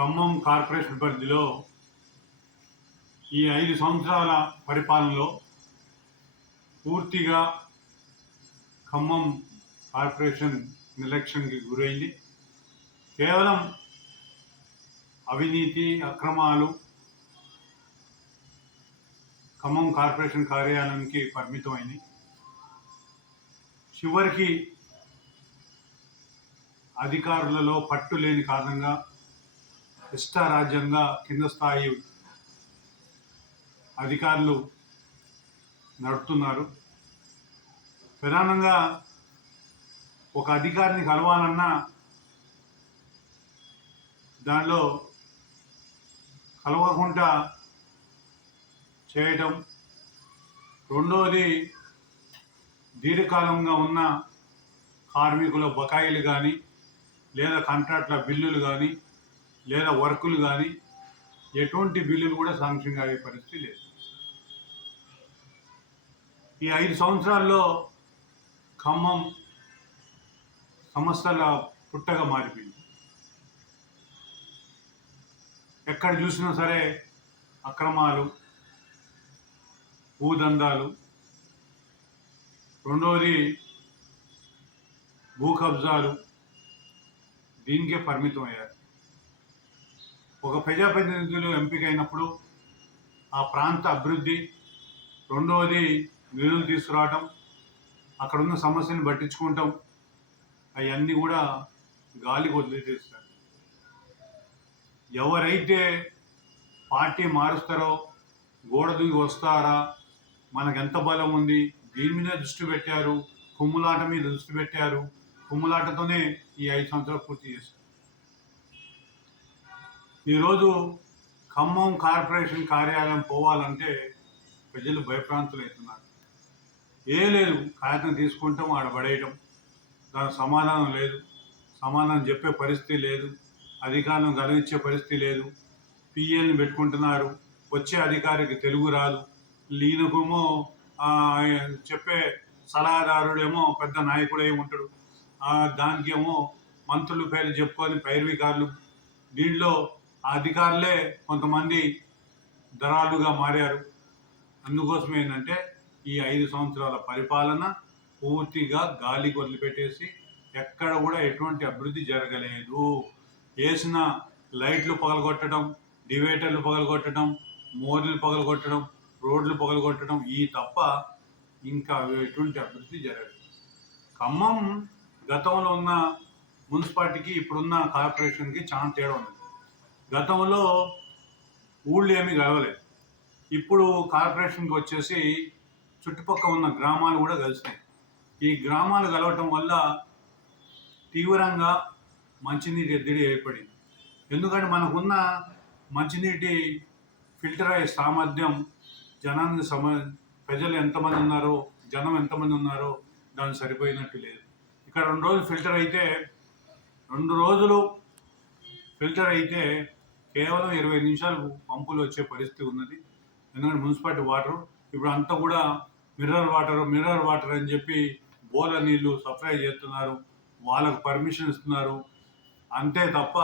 Khammam corporation పరిధిలో ఈ 5 సంవత్సరాల పరిపాలనలో పూర్తిగా ఖమ్మం కార్పొరేషన్ నిర్లక్ష్యంకి గురైంది. కేవలం అవినీతి అక్రమాలు ఖమ్మం కార్పొరేషన్ కార్యాలయానికి పరిమితమైంది. చివరికి అధికారులలో పట్టు లేని కారణంగా ఇష్టారాజ్యంగా కింద స్థాయి అధికారులు నడుపుతున్నారు. ప్రధానంగా ఒక అధికారిని కలవాలన్నా దానిలో కలవకుండా చేయటం. రెండవది, దీర్ఘకాలంగా ఉన్న కార్మికుల బకాయిలు కానీ లేదా కాంట్రాక్ట్ల బిల్లులు కానీ లేదా వర్కులు కానీ ఎటువంటి బిల్లులు కూడా శాంక్షన్ అయ్యే పరిస్థితి లేదు. ఈ 5 సంవత్సరాల్లో ఖమ్మం సమస్యల పుట్టగా మారిపోయింది. ఎక్కడ చూసినా సరే అక్రమాలు, భూదందాలు, రెండవది భూ కబ్జాలు, దీనికే పరిమితం అయ్యారు. ఒక ప్రజాప్రతినిధులు ఎంపికైనప్పుడు ఆ ప్రాంత అభివృద్ధి, రెండవది నిధులు తీసుకురావటం, అక్కడున్న సమస్యను పట్టించుకుంటాం, అవన్నీ కూడా గాలికి వదిలేసేస్తారు. ఎవరైతే పార్టీ మారుస్తారో, గోడ దూకి వస్తారా, మనకు ఎంత బలం ఉంది, దీని మీద దృష్టి పెట్టారు, కుమ్ములాట మీద దృష్టి పెట్టారు. కుమ్ములాటతోనే ఈ 5 సంవత్సరాలు పూర్తి చేశారు. ఈరోజు ఖమ్మం కార్పొరేషన్ కార్యాలయం పోవాలంటే ప్రజలు భయప్రాంతులవుతున్నారు. లేదు, కాగితం తీసుకుంటాం, ఆడ పడేయటం, దానికి సమాధానం లేదు, సమాధానం చెప్పే పరిస్థితి లేదు, అధికారులను గమనించే పరిస్థితి లేదు. పిఎల్ని పెట్టుకుంటున్నారు, వచ్చే అధికారికి తెలుగు రాదు, ఈయనకేమో చెప్పే సలహాదారుడేమో పెద్ద నాయకుడై ఉంటాడు, దానికేమో మంత్రుల పేర్లు చెప్పుకొని పైరవికారులు. దీంట్లో ఆ అధికారులే కొంతమంది దళాలుగా మారారు. అందుకోసం ఏంటంటే ఈ 5 సంవత్సరాల పరిపాలన పూర్తిగా గాలికి వదిలిపెట్టేసి ఎక్కడ కూడా ఎటువంటి అభివృద్ధి జరగలేదు. వేసిన లైట్లు పగలగొట్టడం, డివైడర్లు పగలగొట్టడం, మోర్లు పగలగొట్టడం, రోడ్లు పగలగొట్టడం, ఈ తప్ప ఇంకా ఎటువంటి అభివృద్ధి జరగలేదు. ఖమ్మం గతంలో ఉన్న మున్సిపాలిటీకి ఇప్పుడున్న కార్పొరేషన్కి చాలా తేడా ఉంది. గతంలో ఊళ్ళు ఏమీ కలవలేదు, ఇప్పుడు కార్పొరేషన్కి వచ్చేసి చుట్టుపక్కల ఉన్న గ్రామాలు కూడా కలిసినాయి. ఈ గ్రామాలు కలవటం వల్ల తీవ్రంగా మంచినీటి ఎద్దడి ఏర్పడింది. ఎందుకంటే మనకున్న మంచినీటి ఫిల్టర్ అయ్యే సామర్థ్యం జనానికి ప్రజలు ఎంతమంది ఉన్నారో, జనం ఎంతమంది ఉన్నారో దానికి సరిపోయినట్టు లేదు. ఇక్కడ 2 రోజులు ఫిల్టర్ అయితే 2 రోజులు ఫిల్టర్ అయితే కేవలం 20 నిమిషాలు పంపులు వచ్చే పరిస్థితి ఉన్నది. ఎందుకంటే మున్సిపాలిటీ వాటర్ ఇప్పుడు అంతా కూడా మిర్రర్ వాటర్ అని చెప్పి బోర్ల నీళ్లు సప్లై చేస్తున్నారు, వాళ్ళకు పర్మిషన్ ఇస్తున్నారు. అంతే తప్ప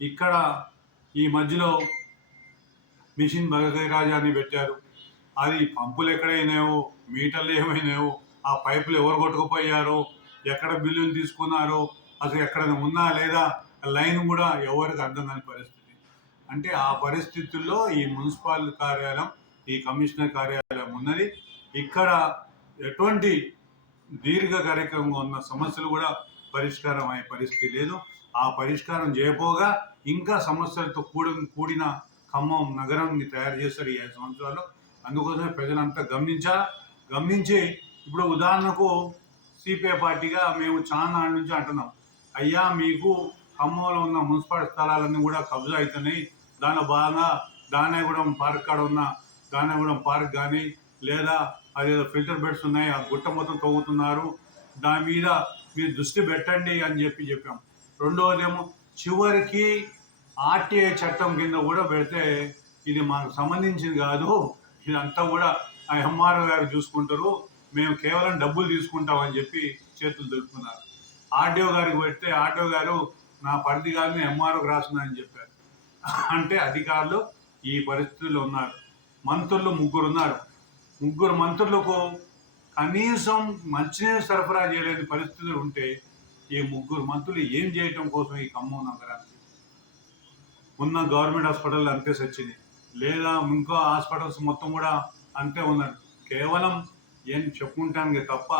ఇక్కడ ఈ మధ్యలో మిషన్ భగీరాజాన్ని పెట్టారు. అది పంపులు ఎక్కడైనాయో, మీటర్లు ఏమైనాయో, ఆ పైపులు ఎవరు కొట్టుకుపోయారో, ఎక్కడ బిల్లులు తీసుకున్నారో, అసలు ఎక్కడైనా ఉన్నా లేదా లైన్ కూడా ఎవరికి అర్థం కాని పరిస్థితి. అంటే ఆ పరిస్థితుల్లో ఈ మున్సిపల్ కార్యాలయం, ఈ కమిషనర్ కార్యాలయం ఉన్నది. ఇక్కడ ఎటువంటి దీర్ఘకాలికంగా ఉన్న సమస్యలు కూడా పరిష్కారం అయ్యే పరిస్థితి లేదు. ఆ పరిష్కారం చేయబోగా ఇంకా సమస్యలతో కూడిన ఖమ్మం నగరాన్ని తయారు చేస్తారు ఈ 5 సంవత్సరాలు. అందుకోసమే ప్రజలంతా గమనించి ఇప్పుడు ఉదాహరణకు సిపిఐ పార్టీగా మేము చాలా నాటి నుంచి అంటున్నాం, అయ్యా మీకు ఖమ్మంలో ఉన్న మున్సిపల్ స్థలాలన్నీ కూడా కబ్జా అవుతున్నాయి, దానిలో భాగంగా దానేగూడెం పార్క్ కాడ ఉన్న దానేగూడెం పార్క్ కానీ లేదా అదేదో ఫిల్టర్ బెడ్స్ ఉన్నాయి, ఆ గుట్ట మొత్తం తవ్వుతున్నారు, దాని మీద మీరు దృష్టి పెట్టండి అని చెప్పాం. రెండవదేమో చివరికి ఆర్టీఐ చట్టం కింద కూడా పెడితే ఇది మాకు సంబంధించింది కాదు, ఇదంతా కూడా ఆ ఎంఆర్ఓ గారు చూసుకుంటారు, మేము కేవలం డబ్బులు తీసుకుంటామని చెప్పి చేతులు దులుపుకున్నారు. ఆర్డీఓ గారికి పెడితే ఆర్డీఓ గారు నా పరిధి కాదు, ఎంఆర్ఓకి రాస్తున్నానని చెప్పారు. అంటే అధికారులు ఈ పరిస్థితుల్లో ఉన్నారు. మంత్రులు ముగ్గురు ఉన్నారు. ముగ్గురు మంత్రులకు కనీసం మంచినీరు సరఫరా చేయలేని పరిస్థితులు ఉంటే ఈ ముగ్గురు మంత్రులు ఏం చేయటం కోసం ఈ ఖమ్మం నగరానికి? ఉన్న గవర్నమెంట్ హాస్పిటల్ అంతే సచ్చింది, లేదా ఇంకో హాస్పిటల్స్ మొత్తం కూడా అంతే ఉన్నారు. కేవలం ఏం చెప్పుకుంటానికి తప్ప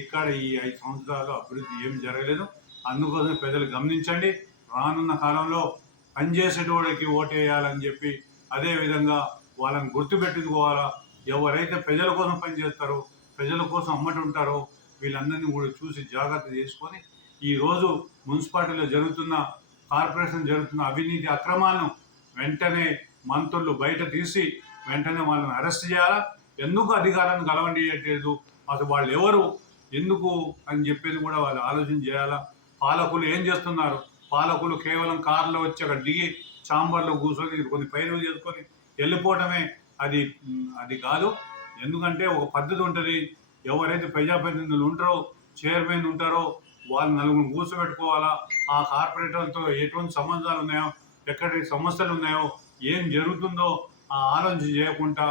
ఇక్కడ ఈ 5 సంవత్సరాలు అభివృద్ధి ఏం జరగలేదు. అందుకోసం ప్రజలు గమనించండి. రానున్న కాలంలో పనిచేసేటోడికి ఓటేయాలని చెప్పి, అదేవిధంగా వాళ్ళని గుర్తుపెట్టుకోవాలా. ఎవరైతే ప్రజల కోసం పనిచేస్తారో, ప్రజల కోసం అమ్మటి ఉంటారో వీళ్ళందరినీ కూడా చూసి జాగ్రత్త చేసుకొని ఈరోజు మున్సిపాలిటీలో జరుగుతున్న, కార్పొరేషన్ జరుగుతున్న అవినీతి అక్రమాలను వెంటనే మంత్రులు బయట తీసి వెంటనే వాళ్ళని అరెస్ట్ చేయాలా. ఎందుకు అధికారాన్ని కలవనీయట్లేదు, అసలు వాళ్ళు ఎవరు, ఎందుకు అని చెప్పేది కూడా వాళ్ళు ఆలోచన చేయాలా. పాలకులు ఏం చేస్తున్నారు? పాలకులు కేవలం కారులో వచ్చి అక్కడ దిగి చాంబర్లో కూర్చొని కొన్ని పైరులు చేసుకొని వెళ్ళిపోవటమే. అది అది కాదు. ఎందుకంటే ఒక పద్ధతి ఉంటుంది. ఎవరైతే ప్రజాప్రతినిధులు ఉంటారో, చైర్మన్ ఉంటారో వాళ్ళు నలుగురు కూర్చోబెట్టుకోవాలా. ఆ కార్పొరేటర్లతో ఎటువంటి సంబంధాలు ఉన్నాయో, ఎక్కడ సమస్యలు ఉన్నాయో, ఏం జరుగుతుందో ఆ ఆలోచన చేయకుండా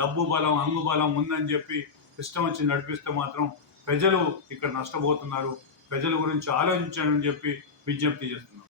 డబ్బు బలం, అంగు బలం ఉందని చెప్పి ఇష్టం వచ్చి నడిపిస్తే మాత్రం ప్రజలు ఇక్కడ నష్టపోతున్నారు. ప్రజల గురించి ఆలోచించండి అని చెప్పి విజ్ఞప్తి చేస్తున్నారు.